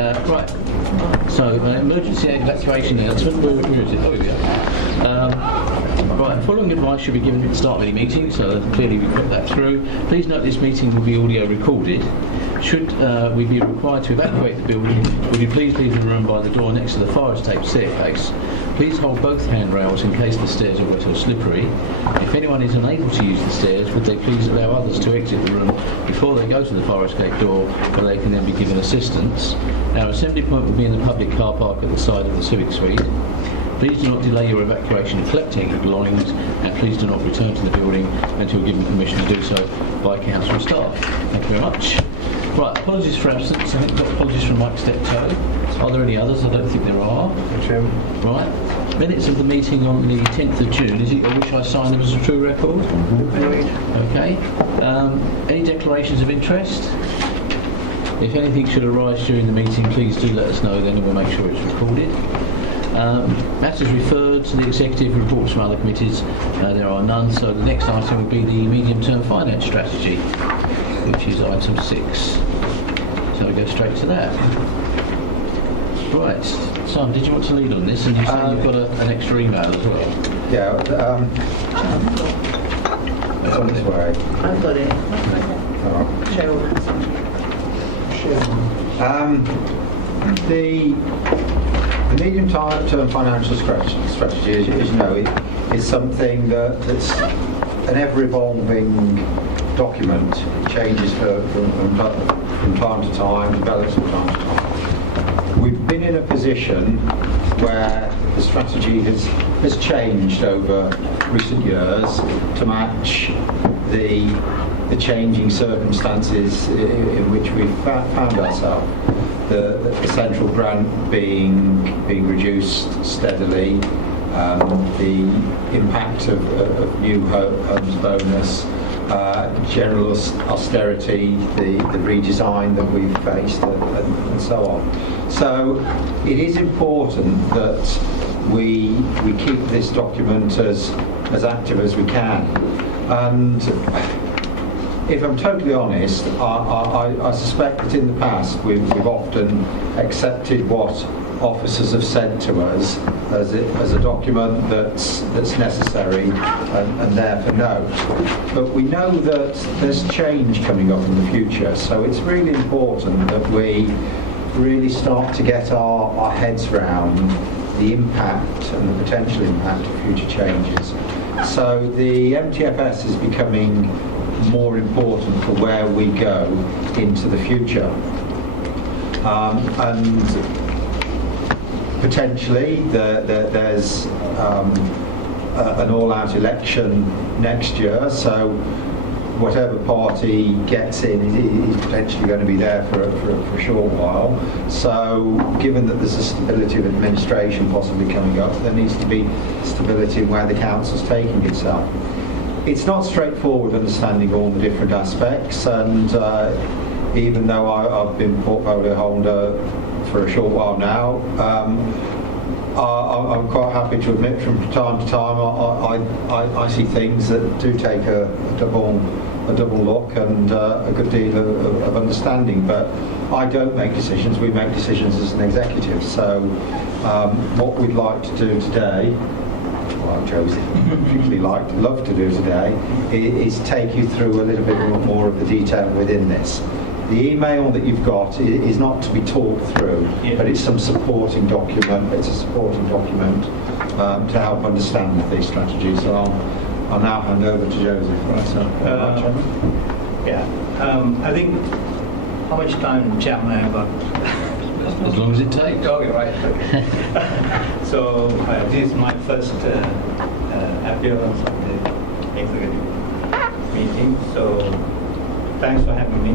Right, so emergency evacuation announcement. Where is it? Oh, here we are. Right, following advice should be given at the start of any meeting, so clearly we've got that through. Please note this meeting will be audio recorded. Should we be required to evacuate the building, would you please leave the room by the door next to the fire escape staircase. Please hold both handrails in case the stairs are wet or slippery. If anyone is unable to use the stairs, would they please allow others to exit the room before they go to the fire escape door, where they can then be given assistance. Our assembly point will be in the public car park at the side of the Civic Suite. Please do not delay your evacuation of collecting your belongings, and please do not return to the building until given permission to do so by council staff. Thank you very much. Right, apologies for absence. I think we've got apologies from Mike Steptoe. Are there any others? I don't think there are. Right. Minutes of the meeting on the 10th of June. Is it, I wish I signed them as a true record? Okay. Any declarations of interest? If anything should arise during the meeting, please do let us know then, and we'll make sure it's recorded. Matters referred to the executive, reports from other committees. There are none, so the next item will be the medium-term finance strategy, which is item 6. So we go straight to that. Right, Simon, did you want to lead on this? And you say you've got an extra email as well. Yeah, it's on its way. I've got it. Cheryl has The medium-term financial strategy, as you know, is something that's an ever-evolving document. It changes from time to time, develops from time to time. We've been in a position where the strategy has changed over recent years to match the changing circumstances in which we've found ourselves. The central grant being reduced steadily, the impact of new homes bonus, general austerity, the redesign that we've faced, and so on. So it is important that we keep this document as active as we can. And if I'm totally honest, I suspect that in the past we've often accepted what officers have said to us as a document that's necessary and there for note. But we know that there's change coming up in the future, so it's really important that we really start to get our heads around the impact and the potential impact of future changes. So the MTFS is becoming more important for where we go into the future. And potentially there's an all-out election next year, so whatever party gets in is potentially going to be there for a short while. So given that there's a stability of administration possibly coming up, there needs to be stability in where the council's taking itself. It's not straightforward understanding all the different aspects, and even though I've been portfolio holder for a short while now, I'm quite happy to admit from time to time I see things that do take a double look and a good deal of understanding. But I don't make decisions, we make decisions as an executive. So what we'd like to do today, well, Josie particularly love to do today, is take you through a little bit more of the detail within this. The email that you've got is not to be talked through, but it's some supporting document. It's a supporting document to help understand these strategies. So I'll now hand over to Joseph. Right, so, I think, how much time, Chairman, I have got? As long as it takes. Okay, right. Okay. So this is my first appearance on the executive meeting. So thanks for having me.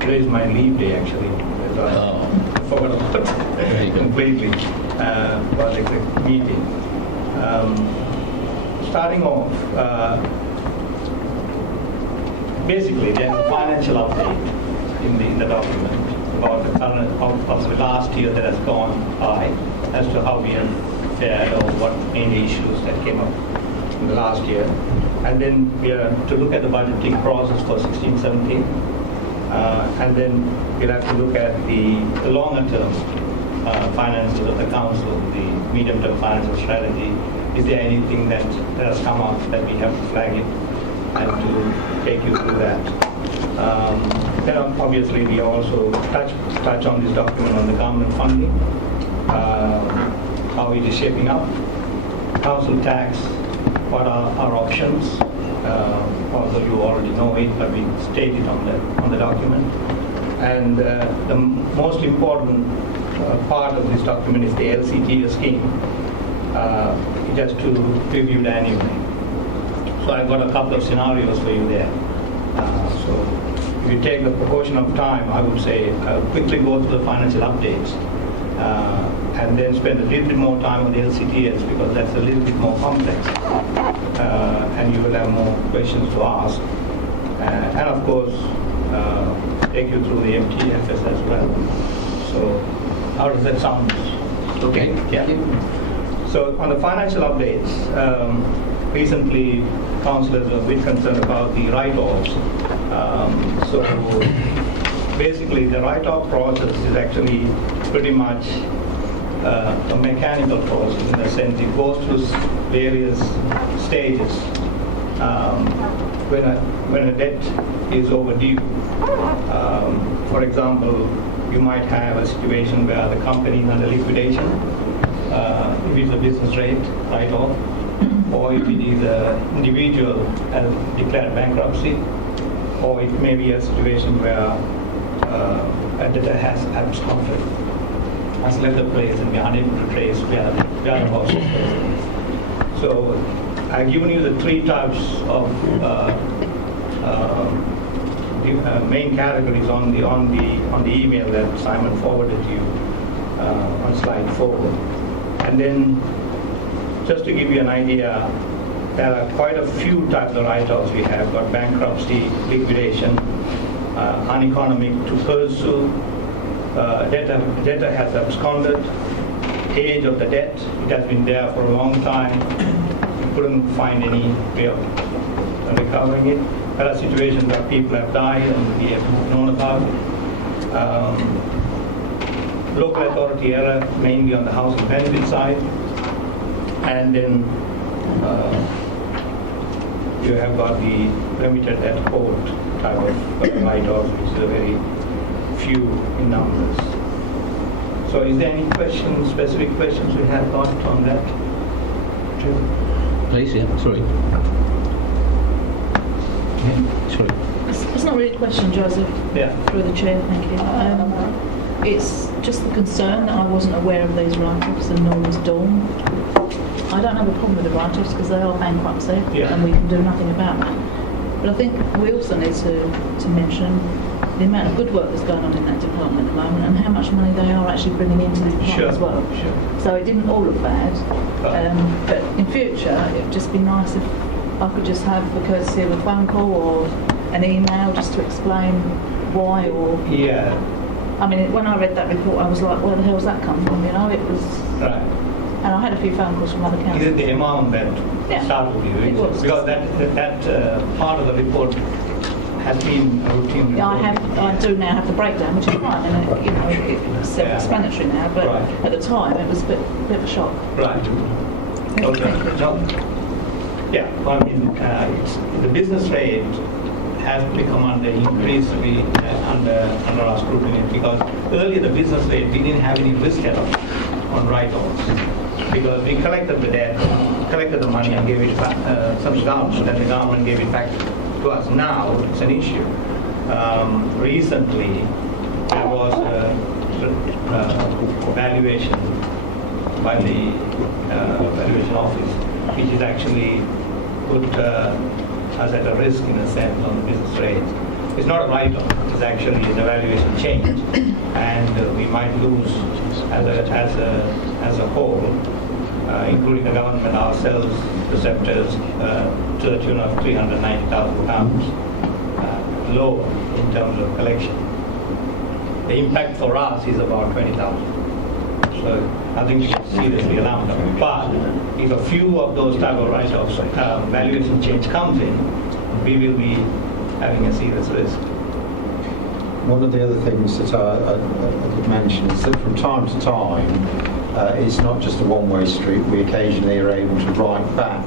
Today is my leave day actually. So I forgot about it completely for the executive meeting. Starting off, basically there's a financial update in the document about the current of the last year that has gone by as to how we have fared or what main issues that came up in the last year. And then we are to look at the budgeting process for 16-17. And then we'll have to look at the longer term finances of the council, the medium-term financial strategy. Is there anything that has come up that we have to flag it and to take you through that? Then obviously we also touch on this document on the government funding, how it is shaping up, council tax, what are our options, although you already know it, but we state it on the document. And the most important part of this document is the LCT scheme, just to review the annually. So I've got a couple of scenarios for you there. So if you take the proportion of time, I would say quickly go through the financial updates and then spend a little bit more time on the LCTS because that's a little bit more complex and you will have more questions to ask. And of course, take you through the MTFS as well. So how does that sound? Okay. Yeah. So on the financial updates, recently councillors are a bit concerned about the write-offs. So basically the write-off process is actually pretty much a mechanical process in the sense it goes through various stages. When a debt is overdue, for example, you might have a situation where the company is under liquidation, if it's a business rate write-off, or if it is an individual has declared bankruptcy, or it may be a situation where a debtor has absconded, has left the place and we are unable to trace where the house is. So I've given you the three types of main categories on the email that Simon forwarded to you on slide 4. And then just to give you an idea, there are quite a few types of write-offs we have got: bankruptcy, liquidation, uneconomic to pursue, debtor has absconded, age of the debt, it has been there for a long time, you couldn't find any way of recovering it. There are situations where people have died and we have known about. Local authority error, mainly on the housing benefit side. And then you have got the remitted at court type of write-offs, which is a very few in numbers. So is there any questions, specific questions we have got on that? Please, yeah, sorry. Yeah, sorry. It's not really a question, Joseph. Yeah. Through the chair, thank you. It's just the concern that I wasn't aware of these write-offs and nor was Dawn. I don't have a problem with the write-offs because they are bankruptcy and we can do nothing about that. But I think we also need to mention the amount of good work that's going on in that department at the moment and how much money they are actually bringing into the department as well. Sure. So it didn't all look bad. But in future, it would just be nice if I could just have the courtesy of a phone call or an email just to explain why or... Yeah. I mean, when I read that report, I was like, where the hell's that come from? You know, it was... Right. And I had a few phone calls from other councils. Is it the amount that started with you? It was. Because that part of the report has been a routine report. Yeah, I do now have the breakdown, which is fine, and you know, it's self-explanatory now. But at the time, it was a bit of a shock. Right. Okay. Yeah. I mean, the business rate has become under increasingly under our scrutiny because earlier the business rate we didn't have any risk at all on write-offs because we collected the debt, collected the money and gave it back, some government, then the government gave it back to us. Now it's an issue. Recently there was a valuation by the valuation office, which is actually put us at a risk in a sense on the business rate. It's not a write-off, it's actually an valuation change, and we might lose as a whole, including the government ourselves, receptors, to the tune of £390,000 lower in terms of collection. The impact for us is about 20,000. So nothing to seriously alarmed about. But if a few of those type of write-offs valuation change comes in, we will be having a serious risk. one of the other things that I did mention is that from time to time, it's not just a one-way street. We occasionally are able to write back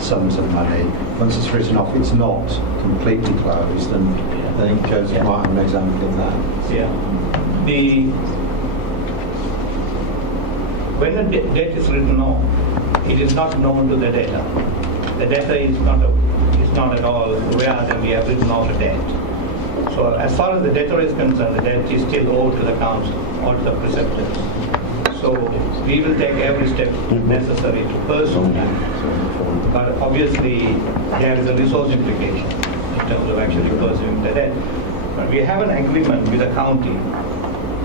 sums of money. Once it's written off, it's not completely closed, and I think Joseph might have an example of that. Yeah. When the debt is written off, it is not known to the debtor. The debtor is not at all aware that we have written off the debt. So as far as the debtor is concerned, the debt is still owed to the council or to the preceptors. So we will take every step necessary to pursue that. But obviously there is a resource implication in terms of actually pursuing the debt. But we have an agreement with the county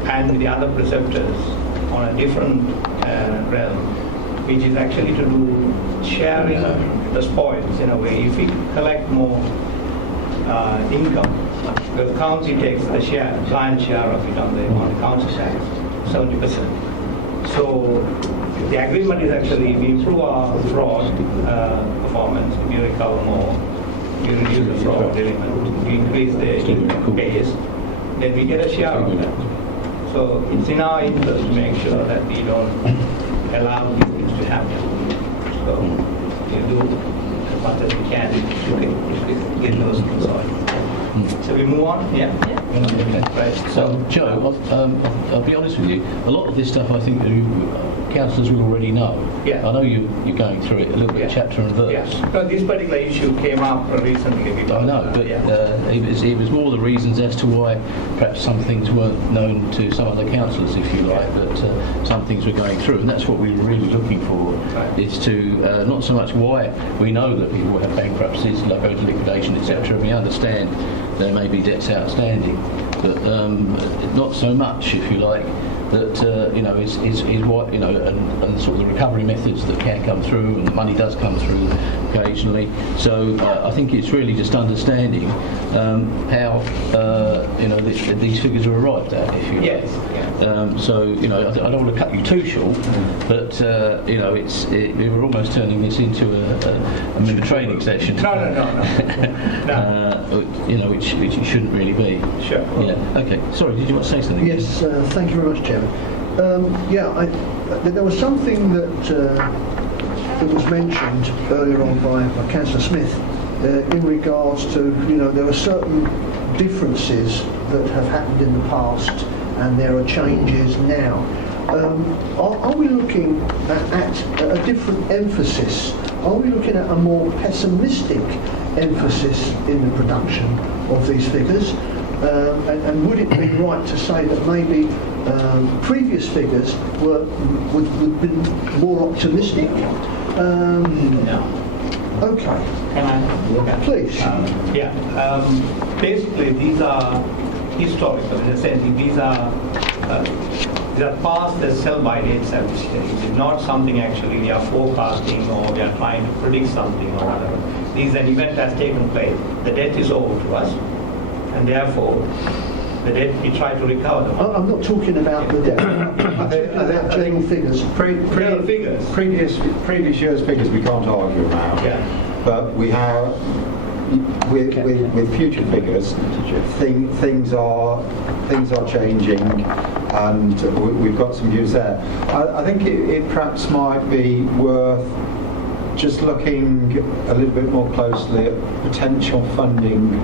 and with the other preceptors on a different realm, which is actually to do sharing the spoils in a way. If we collect more income, the county takes the client share of it on the council tax, 70%. So the agreement is actually we improve our fraud performance, we recover more, we reduce the fraud element, we increase the income base, then we get a share of that. So it's in our interest to make sure that we don't allow these things to happen. So we do as much as we can to get those resolved. So we move on? Yeah. Okay. Right. So, Joe, I'll be honest with you, a lot of this stuff I think councillors will already know. Yeah. I know you're going through it a little bit chapter and verse. Yeah. So this particular issue came up recently. I know, but it was more the reasons as to why perhaps some things weren't known to some other councillors, if you like, but some things were going through, and that's what we were really looking for, is to not so much why we know that people have bankruptcies, go to liquidation, etc. We understand there may be debts outstanding, but not so much, if you like, that is what and sort of the recovery methods that can come through, and the money does come through occasionally. So I think it's really just understanding how these figures are arrived at, if you like. Yes. So I don't want to cut you too short, but we're almost turning this into a training session. No. Which it shouldn't really be. Sure. Yeah. Okay. Sorry. Did you want to say something? Yes, thank you very much, Chairman. There was something that was mentioned earlier on by Councillor Smith in regards to, there are certain differences that have happened in the past and there are changes now. Are we looking at a different emphasis? Are we looking at a more pessimistic emphasis in the production of these figures? And would it be right to say that maybe previous figures would be more optimistic? No. Okay. Can I? Please. Basically, these are historical. In a sense, these are past as sell-by dates at this stage. It's not something actually we are forecasting or we are trying to predict something or whatever. This is an event has taken place. The debt is owed to us, and therefore the debt we try to recover. I'm not talking about the debt. I'm talking about general figures. Previous year's figures we can't argue about. Yeah. But we have, with future figures, things are changing, and we've got some views there. I think it perhaps might be worth just looking a little bit more closely at potential funding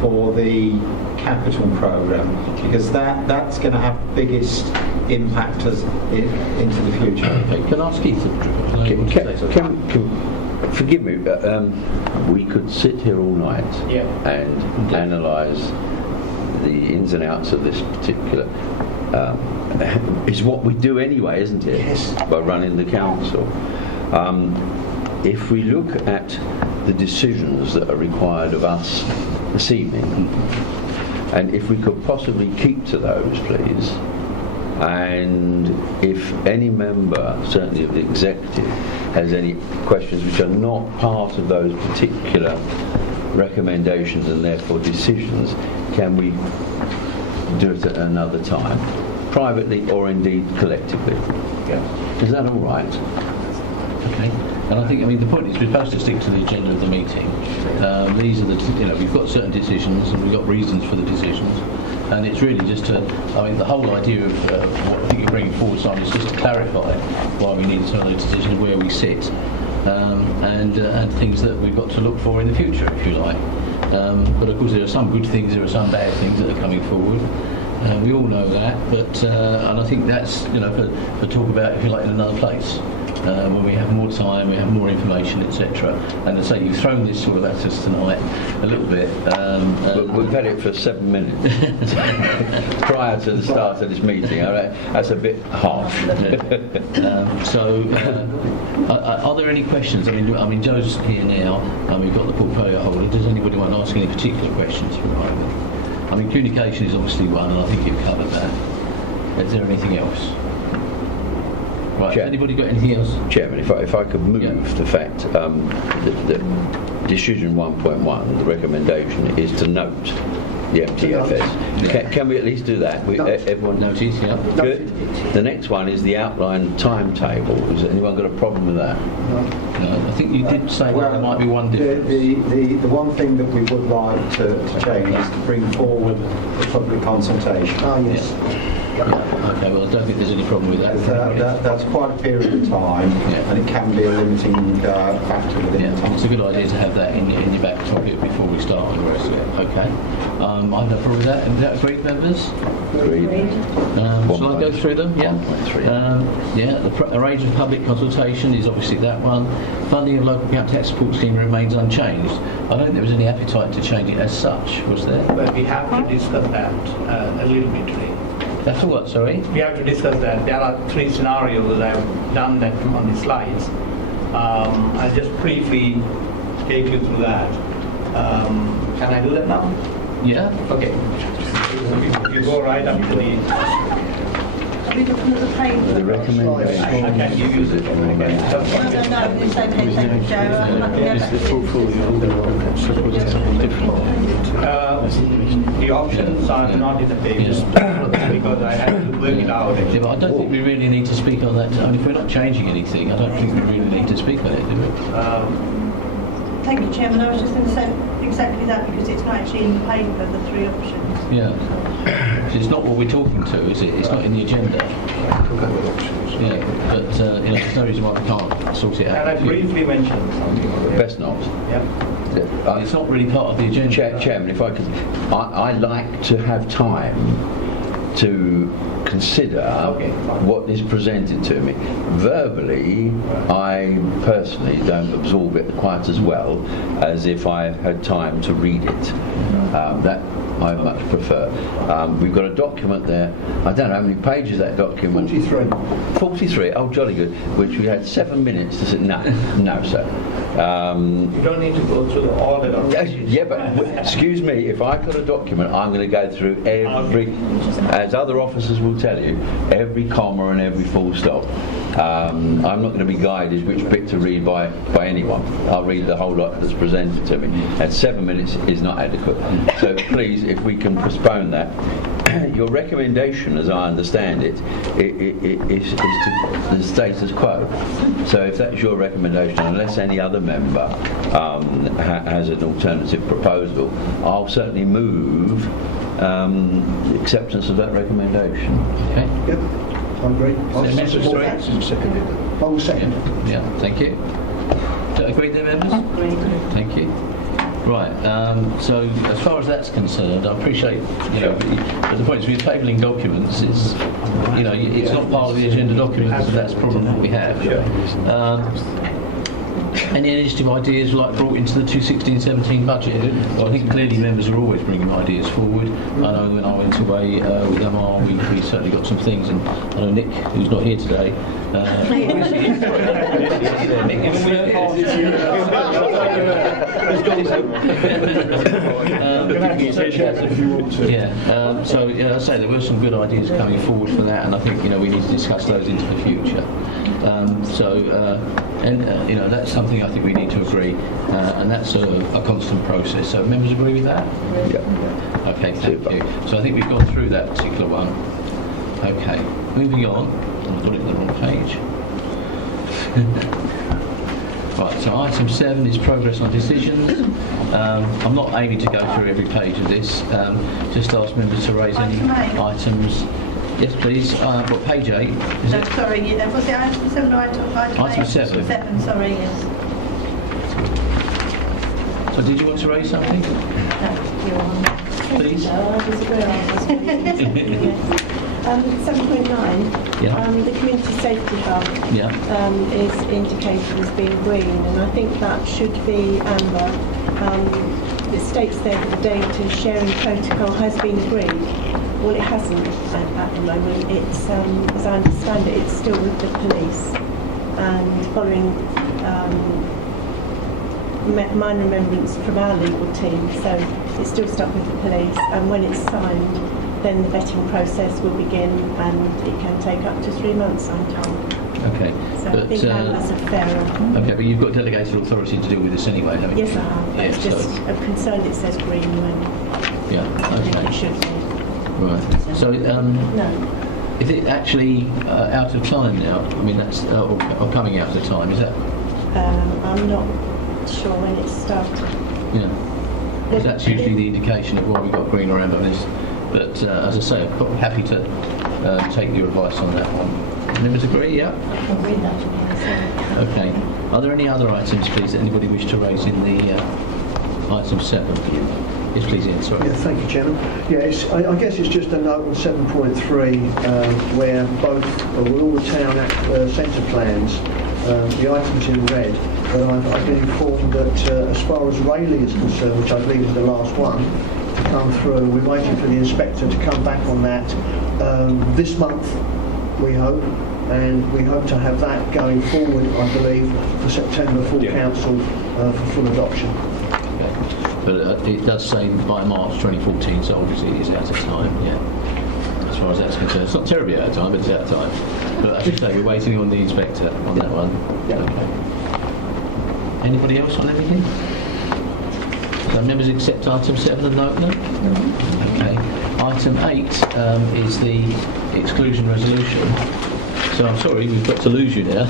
for the capital programme, because that's going to have the biggest impact into the future. Okay, can I ask Keith to say something? Forgive me, but we could sit here all night and analyse the ins and outs of this particular. It's what we do anyway, isn't it? Yes. By running the council. If we look at the decisions that are required of us this evening, and if we could possibly keep to those, please, and if any member, certainly of the executive, has any questions which are not part of those particular recommendations and therefore decisions, can we do it at another time, privately or indeed collectively? Yeah. Is that all right? Okay. And I think, the point is we're supposed to stick to the agenda of the meeting. These are we've got certain decisions and we've got reasons for the decisions. And it's really just to, I mean, the whole idea of what I think you're bringing forward, Simon, is just to clarify why we need a turnover decision of where we sit, and things that we've got to look for in the future, if you like. But of course, there are some good things, there are some bad things that are coming forward. We all know that, but and I think that's, you know, for talk about, if you like, in another place. When we have more time, we have more information, etc. And as I say, you've thrown this sort of at us tonight a little bit. But we've had it for 7 minutes prior to the start of this meeting. All right, that's a bit harsh. Are there any questions? I mean, Joe's here now, and we've got the portfolio holder. Does anybody want to ask any particular questions for Raymond? I mean, communication is obviously one, and I think you've covered that. Is there anything else? Right, has anybody got anything else? Chairman, if I could move the fact that decision 1.1, the recommendation is to note the MTFS. Can we at least do that? Everyone notice, yeah. Good. The next one is the outline timetable. Has anyone got a problem with that? No, I think you did say that there might be one difference. The one thing that we would like to change is to bring forward the public consultation. Ah, yes. Okay, well, I don't think there's any problem with that. That's quite a period of time, and it can be a limiting factor within the time. It's a good idea to have that in your back pocket before we start on the rest of it. Okay. I have no problem with that. Is that agreed, members? Agreed. Shall I go through them? Yeah. 1.3. The range of public consultation is obviously that one. Funding of local account tax support scheme remains unchanged. I don't think there was any appetite to change it as such, was there? But we have to discuss that a little bit today. That's a what, sorry? We have to discuss that. There are 3 scenarios. I've done that on the slides. I'll just briefly take you through that. Can I do that now? Yeah. Okay. If you go right up to the... Are we looking at the paper? The recommendation. I can give you the... No, the same page, thank you, Joe. I'm not going The options are not in the pages because I had to work it out. Yeah, but I don't think we really need to speak on that. I mean, if we're not changing anything, I don't think we really need to speak on it, do we? Thank you, Chairman. I was just going to say exactly that because it's not actually in the paper, the 3 options. Yeah. So it's not what we're talking to, is it? It's not in the agenda. Yeah, but there's no reason why we can't sort it out. And I briefly mentioned something. Best not. Yeah. It's not really part of the agenda. Chairman, if I could, I like to have time to consider what is presented to me. Verbally, I personally don't absorb it quite as well as if I had time to read it. That I much prefer. We've got a document there. I don't know how many pages that document. 43. 43. Oh, jolly good. Which we had 7 minutes to sit. No, sir. You don't need to go through all the documents. Yeah, but excuse me, if I've got a document, I'm going to go through every, as other officers will tell you, every comma and every full stop. I'm not going to be guided which bit to read by anyone. I'll read the whole lot that's presented to me. And 7 minutes is not adequate. So please, if we can postpone that. Your recommendation, as I understand it, is to the status quo. So if that's your recommendation, unless any other member has an alternative proposal, I'll certainly move the acceptance of that recommendation. Okay. Yep, I agree. Seconded. I will second. Yeah, thank you. Agreed there, members? Agreed. Thank you. Right, so as far as that's concerned, I appreciate, but the point is we're tabling documents, it's not part of the agenda documents, so that's the problem that we have. Any initiative ideas like brought into the 2016-17 budget? Well, I think clearly members are always bringing ideas forward. I know when I went away with Amar, we certainly got some things, and I know Nick, who's not here today. So I say there were some good ideas coming forward for that, and I think we need to discuss those into the future. That's something I think we need to agree, and that's a constant process. So members agree with that? Yeah. Okay, thank you. So I think we've gone through that particular one. Okay, moving on. I've got it on the wrong page. Right, so item 7 is progress on decisions. I'm not aiming to go through every page of this. Just ask members to raise any Item 8. items. Yes, please. What, page 8? Is No, it? sorry, was it item 7 or item 8? 7. 7, sorry, yes. So did you want to raise something? Please. No, I disagree. Yes. 7.9, Yeah. the community safety hub Yeah. is indicated as being green, and I think that should be amber. It states there that the data sharing protocol has been agreed. Well, it hasn't at the moment. It's, as I understand it, it's still with the police, and following minor amendments from our legal team, so it's still stuck with the police, and when it's signed, then the vetting process will begin, and it can take up to 3 months, I'm told. Okay. So I think that's a fairer. Okay, but you've got delegated authority to deal with this anyway, haven't you? Yes, I have. Yeah, It's just so- a concern it says green when Yeah, I think okay. it should be. Right. So, No. is it actually out of time now? I mean, that's or coming out of time. Is that? I'm not sure when it started. Yeah. Because that's usually the indication of why we got green or amber on this. But as I say, I'm quite happy to take your advice on that one. Members agree? Yeah. I'll read that to me. Okay. Are there any other items, please, that anybody wish to raise in the item 7? Yes, please, Ian. Sorry. Yeah, thank you, Chairman. Yeah, I guess it's just a note on 7.3 where both, with all the town centre plans, the items in red, but I've been informed that as far as Rayleigh is concerned, which I believe is the last one to come through, we're waiting for the inspector to come back on that this month, we hope, and we hope to have that going forward, I believe, for September full council for full adoption. Okay. But it does say by March 2014, so obviously it is out of time, yeah. As far as that's concerned. It's not terribly out of time, but it's out of time. But as you say, we're waiting on the inspector on that one. Yeah. Okay. Anybody else on anything? So members accept item 7 and note no? Okay. Item 8 is the exclusion resolution. So I'm sorry, we've got to lose you now.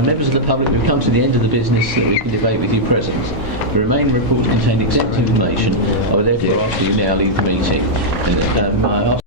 Members of the public, we've come to the end of the business that we can debate with you present. The remaining reports contain exempt information. I would therefore ask that you now leave the meeting. And, I ask